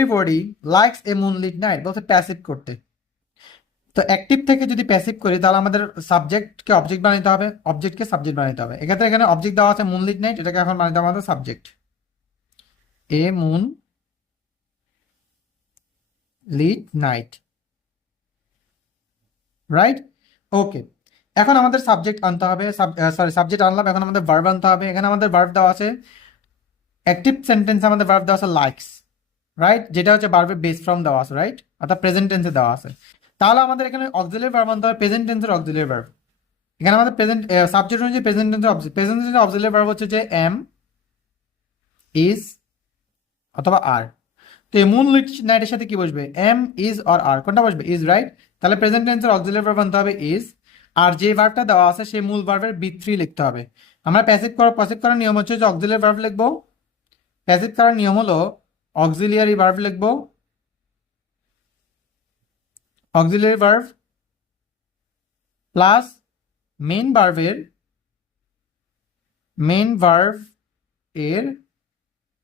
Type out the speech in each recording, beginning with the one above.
Everybody likes a moonlit night বলতে passive করতে। তো অ্যাক্টিভ থেকে যদি প্যাসিভ করি তাহলে আমাদের সাবজেক্টকে অবজেক্ট বানাতে হবে, অবজেক্টকে সাবজেক্ট বানাতে হবে। এক্ষেত্রে এখানে অবজেক্ট দেওয়া আছে মুনলিট নাইট, এটাকে এখন বানাতে হবে আমাদের সাবজেক্ট, এ মুন লিট নাইট, রাইট? ওকে, এখন আমাদের সাবজেক্ট আনতে হবে, সরি সাবজেক্ট আনলাম, এখন আমাদের ভার্ব আনতে হবে। এখানে আমাদের ভার্ব দেওয়া আছে, অ্যাক্টিভ সেন্টেন্সে আমাদের ভার্ব দেওয়া আছে লাইকস, রাইট? যেটা হচ্ছে ভার্বের বেস ফর্ম দেওয়া আছে, রাইট? অর্থাৎ প্রেজেন্ট টেন্সে দেওয়া আছে। তাহলে আমাদের এখানে অক্সিলিয়ারি ভার্ব আনতে হবে, প্রেজেন্ট টেন্সের অক্সিলিয়ারি ভার্ব। এখানে আমাদের প্রেজেন্ট সাবজেক্ট অনুযায়ী প্রেজেন্ট টেন্সের প্রেজেন্ট টেন্সের অক্সিলিয়ারি ভার্ব হচ্ছে যে এম, ইজ অথবা আর। তো এই মুন লিট নাইটের সাথে কি বসবে? এম, ইজ অর আর, কোনটা বসবে? Is, right? তাহলে প্রেজেন্ট টেন্সের অক্সিলিয়ারি ভার্ব আনতে হবে ইজ, আর যে ভার্বটা দেওয়া আছে সেই মূল ভার্বের বি3 লিখতে হবে। আমরা প্যাসিভ করার নিয়ম হচ্ছে যে অক্সিলিয়ারি ভার্ব লিখবো। প্যাসিভ করার নিয়ম হলো অক্সিলিয়ারি ভার্ব লিখবো, auxiliary verb plus main verb এর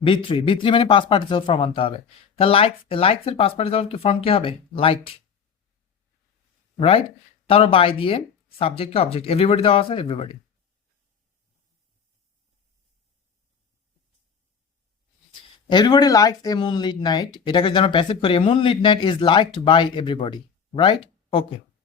বি3 মানে পাস্ট পার্টিসিপল ফর্ম আনতে হবে। তা লাইকস এর পাস্ট পার্টিসিপল ফর্ম কি হবে? Liked, right? তারপর বাই দিয়ে সাবজেক্টকে অবজেক্ট, এভরিবডি দেওয়া আছে, everybody. Everybody likes a moonlit night, এটাকে যদি আমরা প্যাসিভ করি, a moonlit night is liked by everybody, right? Okay.